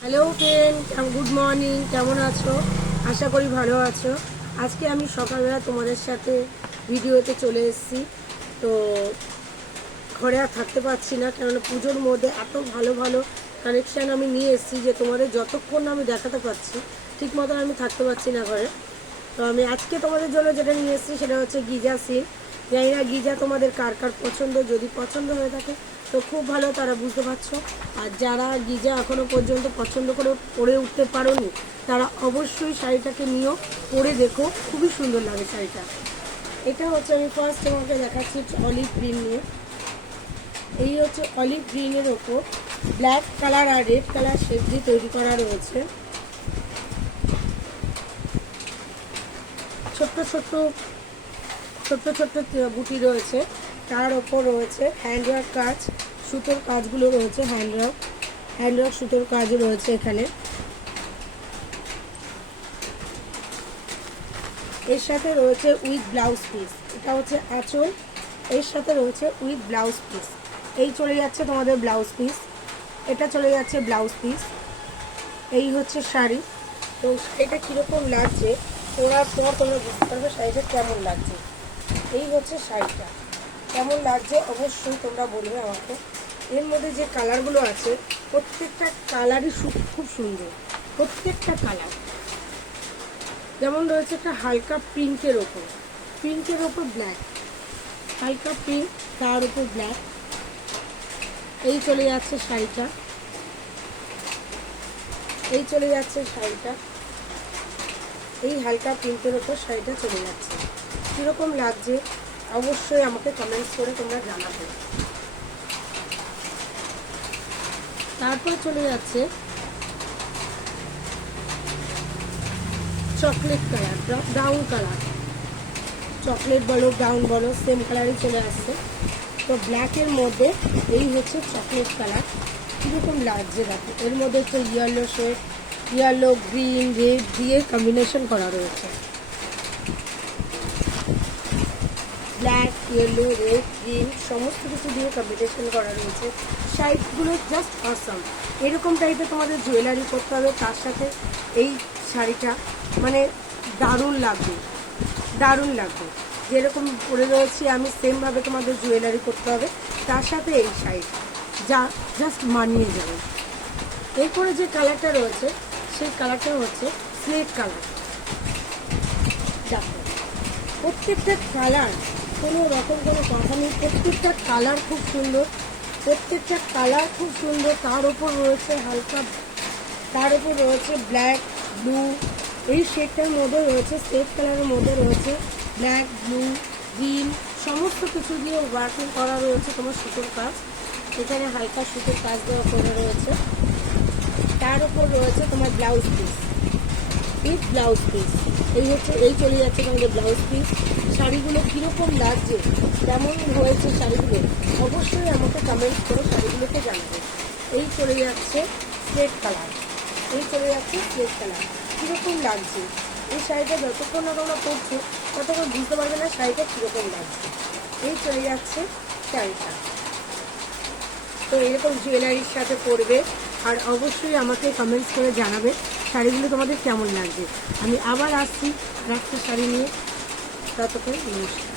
Hello friend, good morning. কেমন আছো? আশা করি ভালো আছো। আজকে আমি সকালবেলা তোমাদের সাথে ভিডিওতে চলে এসেছি। তো ঘরে আর থাকতে পারছি না, কেননা পুজোর মধ্যে এত ভালো ভালো কালেকশান আমি নিয়ে এসেছি যে তোমাদের যতক্ষণ না আমি দেখাতে পারছি ঠিক মতন আমি থাকতে পারছি না ঘরে। তো আমি আজকে তোমাদের জন্য যেটা নিয়ে এসেছি সেটা হচ্ছে গিজা সিল্ক। জানি না গিজা তোমাদের কার কার পছন্দ, যদি পছন্দ হয়ে থাকে তো খুব ভালো, তারা বুঝতে পারছো। আর যারা গিজা এখনও পর্যন্ত পছন্দ করে পরে উঠতে পারোনি তারা অবশ্যই শাড়িটাকে নিয়েও পরে দেখো, খুবই সুন্দর লাগে শাড়িটা। এটা হচ্ছে আমি ফার্স্ট তোমাকে দেখাচ্ছি অলিভ গ্রিন নিয়ে। এই হচ্ছে অলিভ গ্রিনের ওপর ব্ল্যাক কালার আর রেড কালার শেড দিয়ে তৈরি করা রয়েছে। ছোট্ট ছোট্ট ছোট্ট ছোট্ট বুটি রয়েছে, তার ওপর রয়েছে হ্যান্ডওয়ার্ক কাজ, সুতোর কাজগুলো রয়েছে, হ্যান্ডওয়ার্ক সুতোর কাজ রয়েছে এখানে। এর সাথে রয়েছে উইথ ব্লাউজ পিস, এটা হচ্ছে আঁচল, এর সাথে রয়েছে উইথ ব্লাউজ পিস। এই চলে যাচ্ছে তোমাদের ব্লাউজ পিস, এটা চলে যাচ্ছে ব্লাউজ পিস। এই হচ্ছে শাড়ি। তো শাড়িটা কীরকম লাগছে পরার পর তোমরা বুঝতে পারবে শাড়িটা কেমন লাগছে। এই হচ্ছে শাড়িটা, কেমন লাগছে অবশ্যই তোমরা বলবে আমাকে। এর মধ্যে যে কালারগুলো আছে প্রত্যেকটা কালারই খুব সুন্দর, প্রত্যেকটা কালার। যেমন রয়েছে একটা হালকা পিঙ্কের ওপর ব্ল্যাক, হালকা পিঙ্ক তার উপর ব্ল্যাক। এই চলে যাচ্ছে শাড়িটা, এই চলে যাচ্ছে শাড়িটা, এই হালকা পিঙ্কের ওপর শাড়িটা চলে যাচ্ছে। কীরকম লাগছে অবশ্যই আমাকে কমেন্টস করে তোমরা জানাবে। তারপরে চলে যাচ্ছে chocolate colour, brown colour, chocolate বলো ব্রাউন বলো সেম কালারই চলে আসছে। তো ব্ল্যাকের মধ্যে এই হচ্ছে চকলেট কালার। কীরকম লাগছে দেখো, এর মধ্যে হচ্ছে yellow shade, yellow green red দিয়ে কম্বিনেশন করা রয়েছে। ব্ল্যাক ইয়েলো রেড গ্রিন সমস্ত কিছু দিয়ে কম্বিনেশন করা রয়েছে। শাড়িগুলো জাস্ট অসাম। এরকম টাইপের তোমাদের জুয়েলারি করতে হবে তার সাথে এই শাড়িটা, মানে দারুণ লাগবে, দারুণ লাগবে। যেরকম পরে রয়েছি আমি সেমভাবে তোমাদের জুয়েলারি করতে হবে তার সাথে এই শাড়িটা, যা জাস্ট মানিয়ে যাবে। এরপরে যে কালারটা রয়েছে সেই কালারটা হচ্ছে স্লেট কালার। দেখো প্রত্যেকটা কালার কোনো রকম কোনো কথা নেই, প্রত্যেকটা কালার খুব সুন্দর, প্রত্যেকটা কালার খুব সুন্দর। তার উপর রয়েছে হালকা, তার উপর রয়েছে ব্ল্যাক ব্লু, এই শেডটার মধ্যে রয়েছে স্লেট কালারের মধ্যে রয়েছে ব্ল্যাক ব্লু গ্রিন সমস্ত কিছু দিয়ে ওয়ার্কিং করা রয়েছে তোমার সুতোর কাজ। এখানে হালকা সুতোর কাজ দেওয়া করে রয়েছে। তার উপর রয়েছে তোমার blouse piece, with blouse piece. এই হচ্ছে, এই চলে যাচ্ছে তোমাদের ব্লাউজ পিস। শাড়িগুলো কীরকম লাগছে, কেমন হয়েছে শাড়িগুলো অবশ্যই আমাকে কমেন্ট করে শাড়িগুলোকে জানাবে। এই চলে যাচ্ছে স্লেট কালার, এই চলে যাচ্ছে স্লেট কালার। কীরকম লাগছে এই শাড়িটা, যতক্ষণ না তোমরা পরছো ততক্ষণ বুঝতে পারবে না শাড়িটা কীরকম লাগছে। এই চলে যাচ্ছে শাড়িটা। তো এরকম জুয়েলারির সাথে পরবে আর অবশ্যই আমাকে কমেন্টস করে জানাবে শাড়িগুলো তোমাদের কেমন লাগছে। আমি আবার আসছি আর একটা শাড়ি নিয়ে, ততক্ষণ নমস্কার।